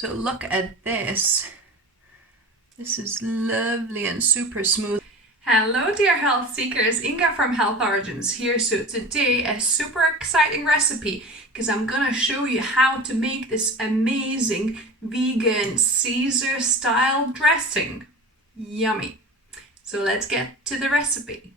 So look at this. This is lovely and super smooth. Hello dear health seekers, Inga from Health Origins here. So today a super exciting recipe because I'm gonna show you how to make this amazing vegan Caesar style dressing. Yummy. So let's get to the recipe.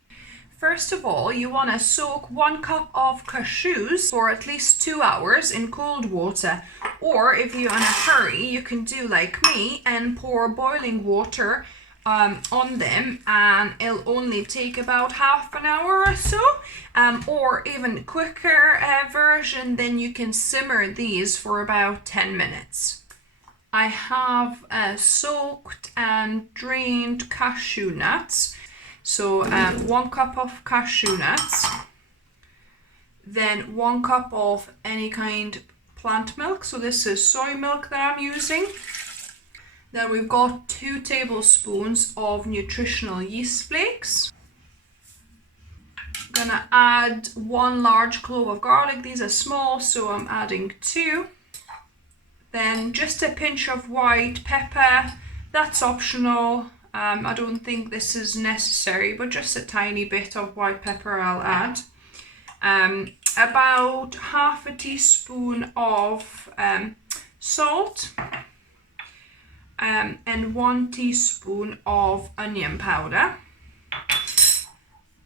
First of all, you want to soak 1 cup of cashews for at least 2 hours in cold water. Or if you're in a hurry, you can do like me and pour boiling water on them, and it'll only take about half an hour or so. Or even quicker version, then you can simmer these for about 10 minutes. I have soaked and drained cashew nuts. So 1 cup of cashew nuts, then 1 cup of any kind plant milk. So this is soy milk that I'm using. Then we've got 2 tablespoons of nutritional yeast flakes. I'm gonna add 1 large clove of garlic. These are small, so I'm adding 2. Then just a pinch of white pepper. That's optional. I don't think this is necessary, but just a tiny bit of white pepper I'll add. About half a teaspoon of salt, and 1 teaspoon of onion powder,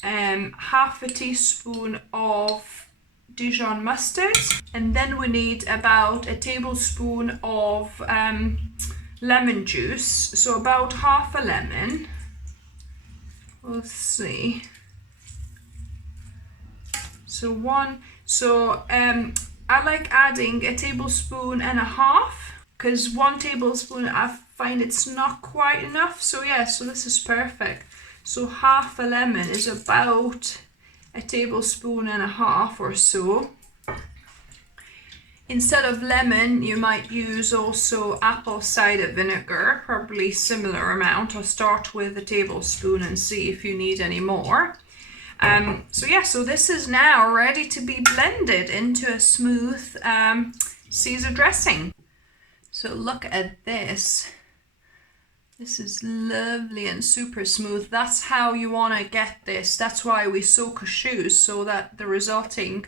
half a teaspoon of Dijon mustard, and then we need about a tablespoon of lemon juice, so about half a lemon. Let's see. I like adding a tablespoon and a half, because 1 tablespoon I find it's not quite enough. So this is perfect. So half a lemon is about a tablespoon and a half or so. Instead of lemon, you might use also apple cider vinegar, probably similar amount, or start with a tablespoon and see if you need any more. So this is now ready to be blended into a smooth Caesar dressing. So look at this. This is lovely and super smooth. That's how you want to get this. That's why we soak cashews, so that the resulting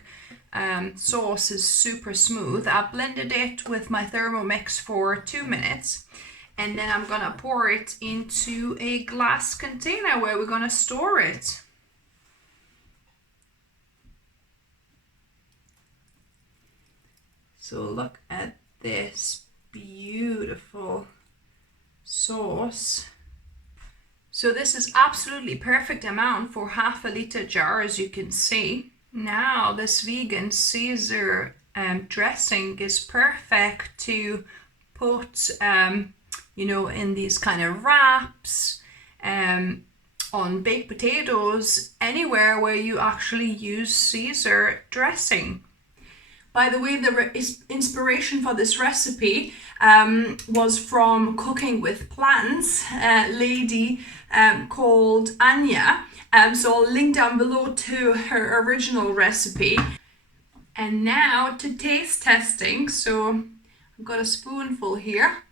sauce is super smooth. I blended it with my Thermomix for 2 minutes, and then I'm gonna pour it into a glass container where we're gonna store it. So look at this beautiful sauce. So this is absolutely perfect amount for half a liter jar, as you can see. Now this vegan Caesar dressing is perfect to put in these kind of wraps, on baked potatoes, anywhere where you actually use Caesar dressing. By the way, the inspiration for this recipe was from Cooking with Plants, a lady called Anja. So I'll link down below to her original recipe. And now to taste testing. So I've got a spoonful here.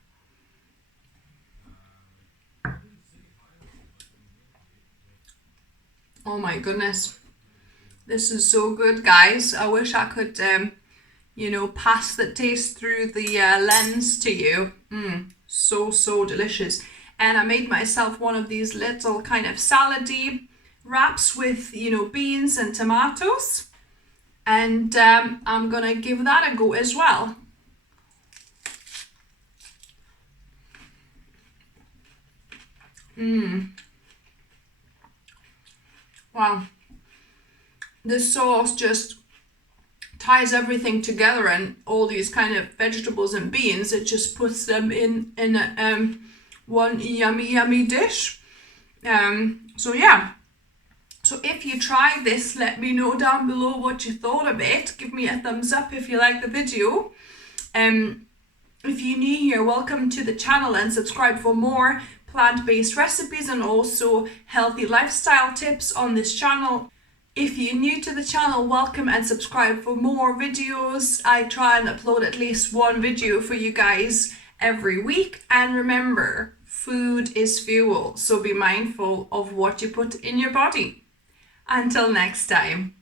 Oh my goodness. This is so good, guys. I wish I could, pass the taste through the lens to you. So delicious. And I made myself one of these little kind of salady wraps with, beans and tomatoes. And I'm gonna give that a go as well. Wow. The sauce just ties everything together, and all these kind of vegetables and beans, it just puts them in one yummy dish. So if you try this, let me know down below what you thought of it. Give me a thumbs up if you like the video. If you're new here, welcome to the channel, and subscribe for more plant-based recipes and also healthy lifestyle tips on this channel. If you're new to the channel, welcome and subscribe for more videos. I try and upload at least 1 video for you guys every week. And remember, food is fuel, so be mindful of what you put in your body. Until next time.